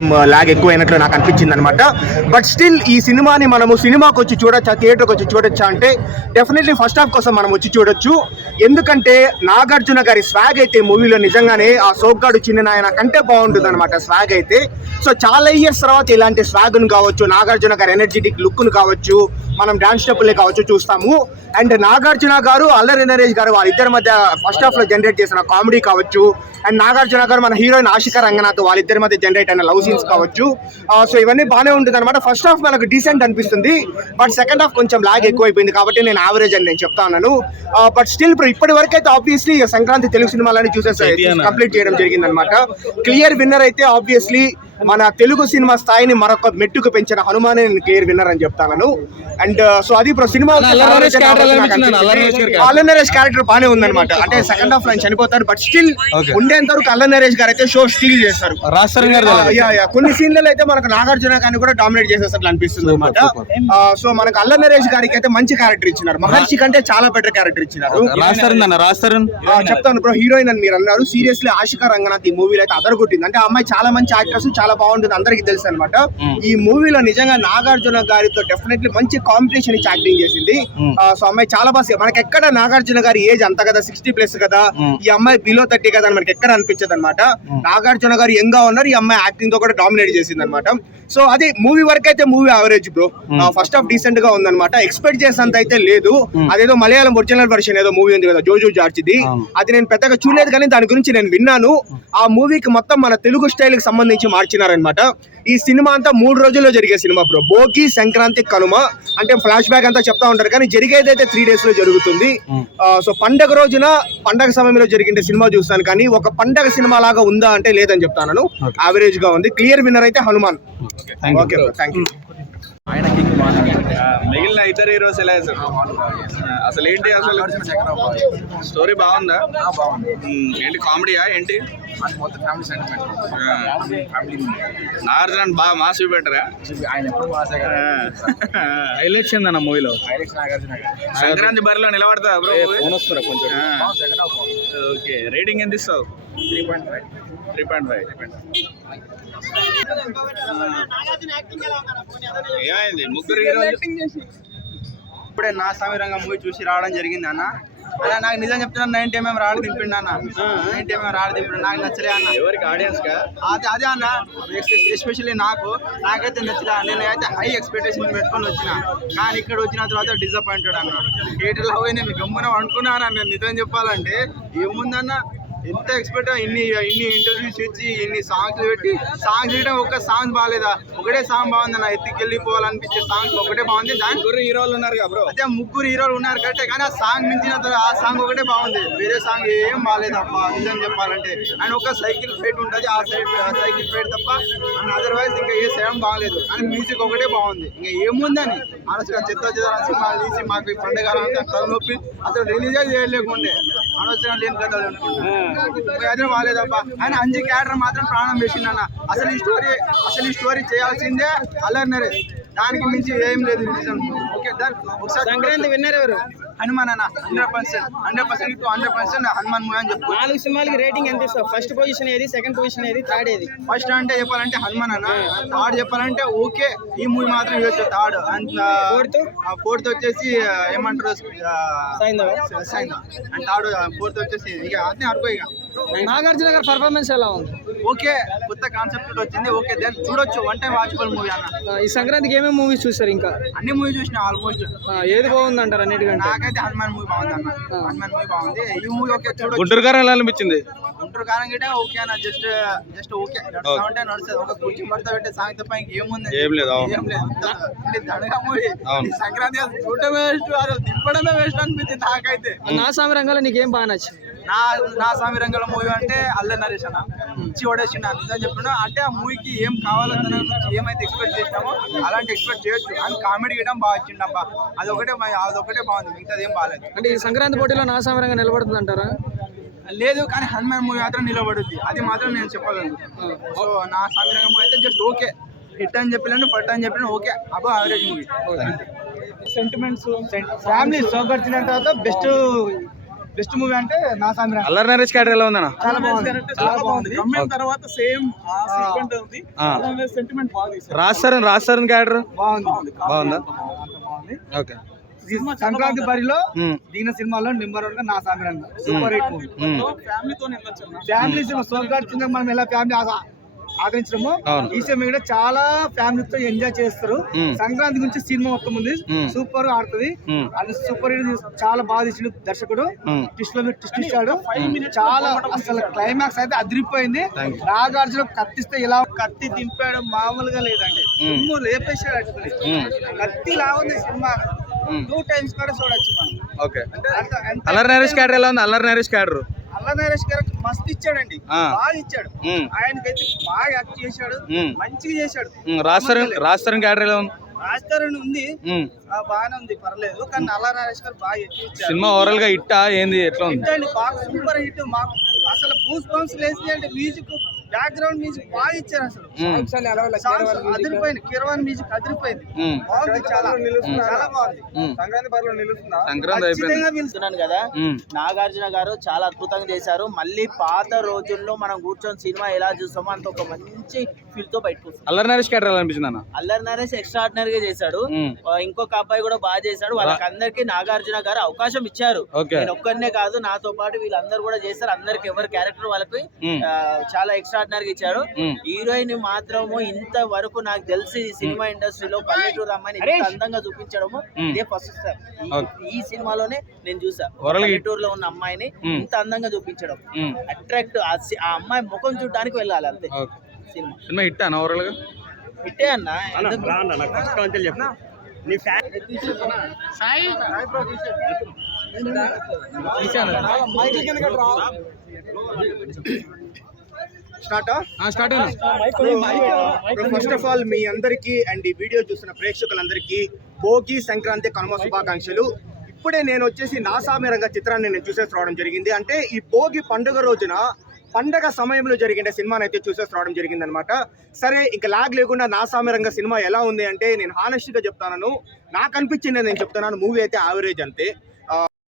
Log ఎక్కువైనట్లు నాకు అనిపించింది అనమాట. బట్ స్టిల్ ఈ సినిమాని మనము సినిమాకి వచ్చి చూడొచ్చా, థియేటర్కి వచ్చి చూడొచ్చా అంటే డెఫినెట్లీ ఫస్ట్ హాఫ్ కోసం మనం వచ్చి చూడొచ్చు. ఎందుకంటే నాగార్జున గారి స్వాగ్ అయితే మూవీలో నిజంగానే ఆ సోగ్గాడు చిన్న నాయన కంటే బాగుంటుంది అనమాట స్వాగ్ అయితే. సో చాలా ఇయర్స్ తర్వాత ఇలాంటి స్వాగ్ను కావచ్చు, నాగార్జున గారి ఎనర్జెటిక్ లుక్ను కావచ్చు, మనం డాన్స్ స్టెప్పులే కావచ్చు చూస్తాము. అండ్ నాగార్జున గారు అల్లరి నరేష్ గారు వాళ్ళిద్దరి మధ్య ఫస్ట్ హాఫ్ లో జనరేట్ చేసిన కామెడీ కావచ్చు, అండ్ నాగార్జున గారు మన హీరోయిన్ ఆషికా రంగనాథ్ వాళ్ళిద్దరి మధ్య జనరేట్ అయిన లవ్ సీన్స్ కావచ్చు. సో ఇవన్నీ బాగానే ఉంటుంది అనమాట. ఫస్ట్ హాఫ్ మనకు డీసెంట్ అనిపిస్తుంది, బట్ సెకండ్ హాఫ్ కొంచెం లాగ్ ఎక్కువైపోయింది కాబట్టి నేను యావరేజ్ అని నేను చెప్తా ఉన్నాను. బట్ స్టిల్ ఇప్పటి వరకు అయితే ఆబ్వియస్లీ సంక్రాంతి తెలుగు సినిమాలని చూసేసి కంప్లీట్ చేయడం జరిగింది అనమాట. క్లియర్ విన్నర్ అయితే ఆబ్వియస్లీ మన తెలుగు సినిమా స్థాయిని మరొక మెట్టుకు పెంచిన హనుమానే నేను క్లియర్ విన్నర్ అని చెప్తాను. అండ్ సో అది ఇప్పుడు సినిమా అల్లరి నరేష్ క్యారెక్టర్ బాగానే ఉందన్నమాట. అంటే సెకండ్ హాఫ్ ఆయన చనిపోతారు, బట్ స్టిల్ ఉండేంత వరకు అల్లరి నరేష్ గారు అయితే షో స్టీల్ చేస్తారు. కొన్ని సీన్లలో అయితే మనకు నాగార్జున గారిని కూడా డామినేట్ చేసేసట్లు అనిపిస్తుంది అనమాట. సో మనకు అల్లరి నరేష్ గారికి అయితే మంచి క్యారెక్టర్ ఇచ్చినారు, మహర్షి కంటే చాలా బెటర్ క్యారెక్టర్ ఇచ్చినారు. చెప్తాను బ్రో, హీరోయిన్ అని మీరు అన్నారు. సీరియస్లీ ఆషికా రంగనాథ్ ఈ మూవీలో అయితే అదరగొట్టింది. అంటే ఆ అమ్మాయి చాలా మంచి యాక్ట్రెస్, చాలా బాగుంటుంది, అందరికి తెలుసు అనమాట. ఈ మూవీలో నిజంగా నాగార్జున గారితో డెఫినెట్లీ మంచి కాంపిటీషన్ ఇచ్చి యాక్టింగ్ చేసింది. సో అమ్మాయి చాలా బాగా, మనకి ఎక్కడ నాగార్జున గారి ఏజ్ అంత కదా, 60+ కదా, ఈ అమ్మాయి బిలో 30 కదా అని మనకి ఎక్కడ అనిపించదు అనమాట. నాగార్జున గారు యంగ్ గా ఉన్నారు, ఈ అమ్మాయి యాక్టింగ్ తో కూడా డామినేట్ చేసింది అనమాట. సో అది మూవీ వరకు అయితే movie average bro. First half decent గా ఉందన్నమాట, ఎక్స్పెక్ట్ చేసేంత అయితే లేదు. అదేదో మలయాళం ఒరిజినల్ వర్షన్ ఏదో మూవీ ఉంది కదా జోజో జార్జిది, అది నేను పెద్దగా చూడలేదు కానీ దాని గురించి నేను విన్నాను. ఆ మూవీకి మొత్తం మన తెలుగు స్టైల్ కి సంబంధించి మార్చినారనమాట. ఈ సినిమా అంతా 3 రోజుల్లో జరిగే సినిమా బ్రో. భోగి, సంక్రాంతి, కనుమ అంటే ఫ్లాష్ బ్యాక్ అంతా చెప్తా ఉంటారు కానీ జరిగేది అయితే 3 days లో జరుగుతుంది. సో పండగ రోజున పండగ సమయంలో జరిగే సినిమా చూస్తాను కానీ ఒక పండగ సినిమా లాగా ఉందా అంటే లేదని చెప్తాను. యావరేజ్ గా ఉంది. క్లియర్ విన్నర్ అయితే Hanuman. Okay bro, thank you. మిగిలిన ఇద్దరు హీరోస్ ఎలా అసలు ఏంటి, అసలు స్టోరీ బాగుందా? ఏంటి కామెడీయా ఏంటి? నాగార్జున బాగా మాస్ చూపెట్టరా? హైలైట్స్ ఏందన్న మూవీలో? సంక్రాంతి బరిలో నిలబడతా బ్రో? కొంచెం ఓకే. రేటింగ్ ఎంత ఇస్తావు? 3.5. ఏమైంది ముగ్గురు హీరోలు? ఇప్పుడే నా సమీరంగా మూవీ చూసి రావడం జరిగింది అన్న. అలా నాకు నిజం చెప్తున్నాను, 90mm రాడు దింపిండు అన్న. 90mm రాడు దింపిండు, నాకు నచ్చలే అన్న. ఎవరికి? ఆడియన్స్ కా? అదే అన్న, ఎస్పెషల్లీ నాకైతే నచ్చలే. నేనైతే హై ఎక్స్పెక్టేషన్ పెట్టుకొని వచ్చిన, కానీ ఇక్కడ వచ్చిన తర్వాత డిసప్పాయింటెడ్ అన్న. థియేటర్లో పోయి నేను గమ్మున అనుకున్నాను. నేను నిజం చెప్పాలంటే ఏముందన్న, ఎంత ఎక్స్పెక్ట్, ఇన్ని ఇంటర్వ్యూస్ ఇచ్చి ఇన్ని సాంగ్స్ పెట్టి సాంగ్స్ చేయడం, ఒక్క సాంగ్ బాగాలేదా? ఒకటే సాంగ్ బాగుంది అన్న, ఎత్తికెళ్ళిపోవాలనిపించే సాంగ్ ఒకటే బాగుంది. దాని ముగ్గురు హీరోలు ఉన్నారు కదా, అదే ముగ్గురు హీరోలు ఉన్నారు కరెక్టే, కానీ ఆ సాంగ్ మించిన ఆ సాంగ్ ఒకటే బాగుంది, వేరే సాంగ్ ఏం బాగాలేదు అబ్బా నిజం చెప్పాలంటే. అండ్ ఒక సైకిల్ ఫైట్ ఉంటుంది, ఆ సైకిల్ ఫైట్ తప్ప అదర్వైజ్ ఇంకా ఏ సేమ్ బాగాలేదు. కానీ మ్యూజిక్ ఒకటే బాగుంది. ఇంకా ఏముందని అనవసరంగా చెత్త సినిమాలు తీసి మాకు పండుగ తలనొప్పి అసలు రిలీజే చేయలేకుండే, అనవసరంగా లేని కథలు అనుకుంటా. అదే బాగాలేదబ్బా. ఆయన 5 క్యారెక్టర్ మాత్రం ప్రాణం వేసిందన్న. అసలు ఈ స్టోరీ చేయాల్సిందే అల్లరి నరేష్, దానికి మించి ఏం లేదు. Okay done. ఒకసారి సంక్రాంతి విన్నర్ ఎవరు? హనుమాన్ అన్న. 100% to 100% హనుమాన్ మూవీ అని చెప్పు. 4 సినిమాలకి రేటింగ్ ఎంత ఇస్తావు? ఫస్ట్ పొజిషన్ ఏది, సెకండ్ పొజిషన్ ఏది, థర్డ్ ఏది? ఫస్ట్ అంటే చెప్పాలంటే హనుమాన్ అన్న. థర్డ్ చెప్పాలంటే ఓకే ఈ మూవీ మాత్రం ఇవ్వచ్చు థర్డ్. అండ్ ఫోర్త్ వచ్చేసి ఏమంటారు సైంధవ్. అండ్ ఫోర్త్ వచ్చేసి ఇక అన్నీ అనుకో. ఇక నాగార్జున గారి పర్ఫార్మెన్స్ ఎలా ఉంది? ఓకే, కొత్త కాన్సెప్ట్ వచ్చింది. ఓకే దెన్ చూడొచ్చు, వన్ టైం వాచబుల్ మూవీ అన్న. ఈ సంక్రాంతికి ఏమేమి మూవీస్ చూస్తారు? ఇంకా అన్ని మూవీ చూసిన ఆల్మోస్ట్. ఏది బాగుంది అంటారు అన్నిటికంటే? నాకైతే హనుమాన్ మూవీ బాగుంది అన్న. హనుమాన్ మూవీ బాగుంది. ఈ మూవీ ఓకే చూడొచ్చు. గుంటూరు గారు ఎలా అనిపించింది? గుంటూరు కారం గిట్ట ఓకే అన్న, జస్ట్ ఓకే అంటే నడుస్తుంది. ఒక కుర్చీ మడత పెట్టే సాంగ్ తప్ప ఇంకేముంది? ఏం లేదు. దండగా మూవీ. సంక్రాంతి చూడటమే వేస్ట్, అసలు తిప్పడమే వేస్ట్ అనిపించింది నాకైతే. నా సమరంగా నీకేం బాగా నచ్చింది? నా స్వామి రంగంలో మూవీ అంటే అల్లరి నరేష్ అన్న ఇచ్చి ఓడేసిండు నిజం చెప్తున్నా. అంటే ఆ మూవీకి ఏం కావాలో తన నుంచి ఏమైతే ఎక్స్పెక్ట్ చేసినామో అలాంటి ఎక్స్పెక్ట్ చేయొచ్చు. అండ్ కామెడీ గీయడం బాగా వచ్చిండు అబ్బా, అదొకటే బాగుంది, మిగతాది ఏం బాగాలేదు. అంటే ఈ సంక్రాంతి పోటీలో నా సమరంగా నిలబడుతుంది అంటారా? లేదు, కానీ హనుమాన్ మూవీ మాత్రం నిలబడుద్ది, అది మాత్రం నేను చెప్పగలను. సో నా స్వామి రంగం మూవీ అయితే జస్ట్ ఓకే, హిట్ అని చెప్పలేను, పట్టు అని చెప్పలేను, ఓకే అబో యావరేజ్ మూవీ. సెంటిమెంట్స్ ఫ్యామిలీ సోగొచ్చిన తర్వాత బెస్ట్ బెస్ట్ మూవీ అంటే నా సామి అల్లరి నరేష్ క్యారెక్టర్ ఎలా ఉందన్న? చాలా బాగుంది. చాలా బాగుంది. తర్వాత సేమ్ ఉంటుంది. సెంటిమెంట్ బాగా రాజ్ తరుణ్ క్యారెక్టర్ బాగుంది. బాగుందా? బాగుంది. ఓకే. సంక్రాంతి బరిలో దిగిన సినిమాలో నెంబర్ 1 గా నా సామి రంగ సూపర్ హిట్ మూవీ. ఫ్యామిలీతో వెళ్ళొచ్చు. ఫ్యామిలీ సినిమా సోగ్గాడ్ మనం ఎలా ఫ్యామిలీ ఆదరించడము ఈ సినిమా కూడా చాలా ఫ్యామిలీతో ఎంజాయ్ చేస్తారు. సంక్రాంతి గురించి సినిమా మొత్తం ఉంది. సూపర్ ఆడుతుంది. అది సూపర్ హిట్. చాలా బాగా తీసిండు దర్శకుడు. ట్విస్ట్ ఇచ్చాడు. చాలా అసలు క్లైమాక్స్ అయితే అదిరిపోయింది. నాగార్జున కత్తిస్తే ఇలా కత్తి దింపాడు మామూలుగా లేదండి. లేపేసాడు. యాక్చువల్లీ కత్తి లాగుంది సినిమా. 2 times కూడా చూడొచ్చు మనం. ఓకే. అల్లరి నరేష్ క్యారెక్టర్ ఎలా ఉంది? అల్లరి నరేష్ క్యారెక్టర్ అల్లా నరేష్ గారికి మస్తు ఇచ్చాడండి. బాగా ఇచ్చాడు. ఆయనకైతే బాగా యాక్ట్ చేశాడు. మంచిగా చేశాడు. రాజ్ తరుణ్ క్యారెక్టర్ ఎలా ఉంది? రాజధాని ఉంది. బాగానే ఉంది, పర్లేదు. కానీ అల్లా నరేష్ గారు బాగా ఎక్కువ ఇచ్చాడు. సినిమా ఓవరాల్ గా హిట్టా ఏంది? ఎట్లా ఉంది? హిట్ అండి, బాగా సూపర్ హిట్. మాకు అసలు బూస్ బంప్స్ లేసి అంటే మ్యూజిక్, బ్యాక్గ్రౌండ్ మ్యూజిక్ బాగా ఇచ్చారు. అసలు సాంగ్స్ అదిరిపోయింది. కిరవాన్ మ్యూజిక్ అదిరిపోయింది. బాగుంది. చాలా చాలా బాగుంది. సంక్రాంతి బరిలో నిలుస్తుందా? సంక్రాంతి అయిపోయింది. పిలుస్తున్నాను కదా, నాగార్జున గారు చాలా అద్భుతంగా చేశారు. మళ్ళీ పాత రోజుల్లో మనం కూర్చొని సినిమా ఎలా చూస్తామో అంత ఒక మంచి ఫీల్ తో బయటకు వస్తుంది. అల్లరి నరేష్ క్యారెక్టర్ ఎలా అనిపించింది అన్న? అల్లరి నరేష్ ఎక్స్ట్రాడినరీ గా చేశాడు. ఇంకొక అబ్బాయి కూడా బాగా చేశాడు. వాళ్ళకందరికి నాగార్జున గారు అవకాశం ఇచ్చారు. నేను ఒక్కరినే కాదు, నాతో పాటు వీళ్ళందరూ కూడా చేశారు. అందరికి ఎవరి క్యారెక్టర్ వాళ్ళకి చాలా ఎక్స్ట్రాడినరీ ఇచ్చారు. హీరోయిన్ మాత్రము ఇంత వరకు నాకు తెలిసి సినిమా ఇండస్ట్రీలో పల్లెటూరు అమ్మాయిని ఇంత అందంగా చూపించడము ఇదే ఫస్ట్ సార్. ఈ సినిమాలోనే నేను చూసా పల్లెటూరులో ఉన్న అమ్మాయిని ఇంత అందంగా చూపించడం. అట్రాక్ట్ ఆ అమ్మాయి ముఖం చూడడానికి వెళ్ళాలి అంతే. సినిమా హిట్ అన్న ఓవరాల్ గా? హిట్టే అన్న. స్టార్ట్ ఫస్ట్ ఆఫ్ ఆల్ మీ అందరికీ అండ్ ఈ వీడియో చూస్తున్న ప్రేక్షకులందరికీ భోగి సంక్రాంతి కనుమ శుభాకాంక్షలు. ఇప్పుడే నేను వచ్చేసి నా సామి రంగ చిత్రాన్ని నేను చూసేసి రావడం జరిగింది. అంటే ఈ భోగి పండుగ రోజున పండగ సమయంలో జరిగిన సినిమాని అయితే చూసేసి రావడం జరిగింది అనమాట. సరే, ఇంకా లాగ్ లేకుండా నా సామి రంగ సినిమా ఎలా ఉంది అంటే నేను హానెస్ట్గా చెప్తాను, నాకు అనిపించింది నేను చెప్తున్నాను. మూవీ అయితే యావరేజ్ అంతే.